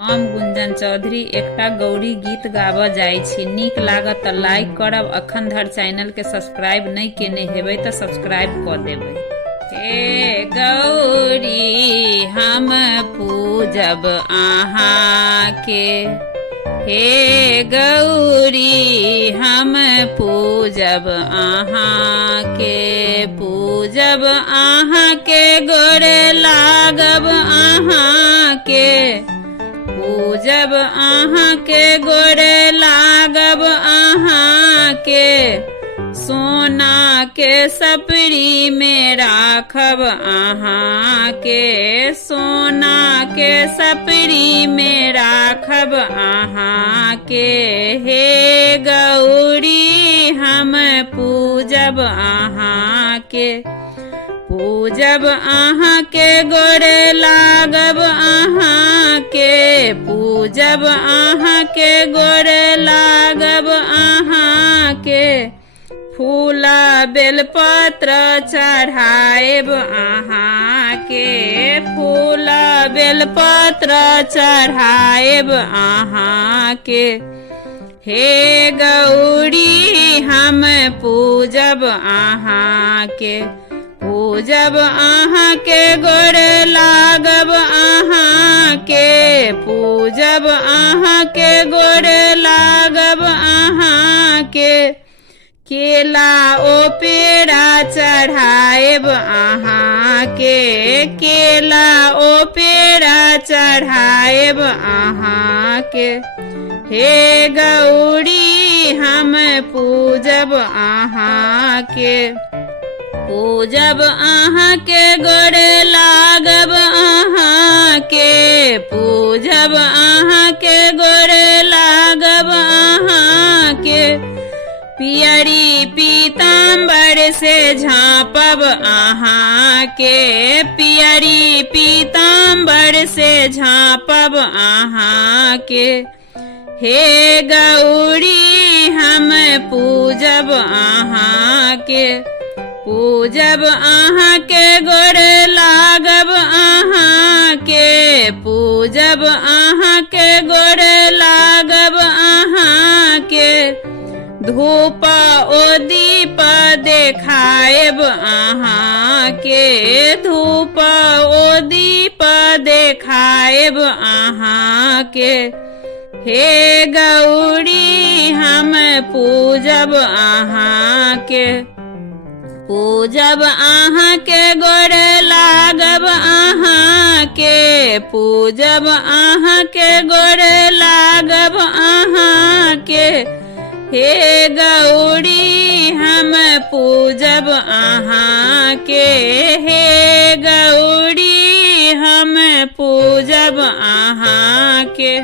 हम गुंजन चौधरी एकटा गौरी गीत गाबऽ जाइ छी। नीक लागत तऽ लाइक करब। अखन धरि चैनल के सब्सक्राइब नहीं केने हेबै तऽ सब्सक्राइब कऽ देबै। हे गौरी हम पूजब अहाँ के, हे गौरी हम पूजब अहाँ के, पूजब अहाँ के गोर लागब अहाँ के, पूजब अहाँ के गोर लागब अहाँ के, सोना के सपरी में राखब अहाँ के, सोना के सपरी में राखब अहाँ के, हे गौरी हम पूजब अहाँ के, पूजब अहाँ के गोर लागब अहाँ के, पूजब अहाँ के गोर लागब अहाँ के, फूला बेलपत्र चढ़ाएब अहाँ के, फूला बेलपत्र चढ़ाएब अहाँ के, हे गौरी हम पूजब अहाँ के, पूजब अहाँ के गोर लागब अहाँ के, पूजब अहाँ के गोर लागब अहाँ के, केला ओ पेड़ा चढ़ाएब अहाँ के, केला ओ पेड़ा चढ़ाएब अहाँ के, हे गौरी हम पूजब अहाँ के, पूजब अहाँ के गोर लागब अहाँ के, पूजब अहाँ के गोर लागब अहाँ के, पियरी पीताम्बर से झाँपब अहाँ के, पियरी पीताम्बर से झाँपब अहाँ के, हे गौरी हम पूजब अहाँ के, पूजब अहाँ के गोर लागब अहाँ के, पूजब अहाँ के गोर लागब अहाँ के, धूप ओ दीप देखाएब अहाँ के, धूप ओ दीप देखाएब अहाँ के, हे गौरी हम पूजब अहाँ के, पूजब अहाँ के गोर लागब अहाँ के, पूजब अहाँ के गोर लागब अहाँ के, हे गौरी हम पूजब अहाँ के, हे गौरी हम पूजब अहाँ के।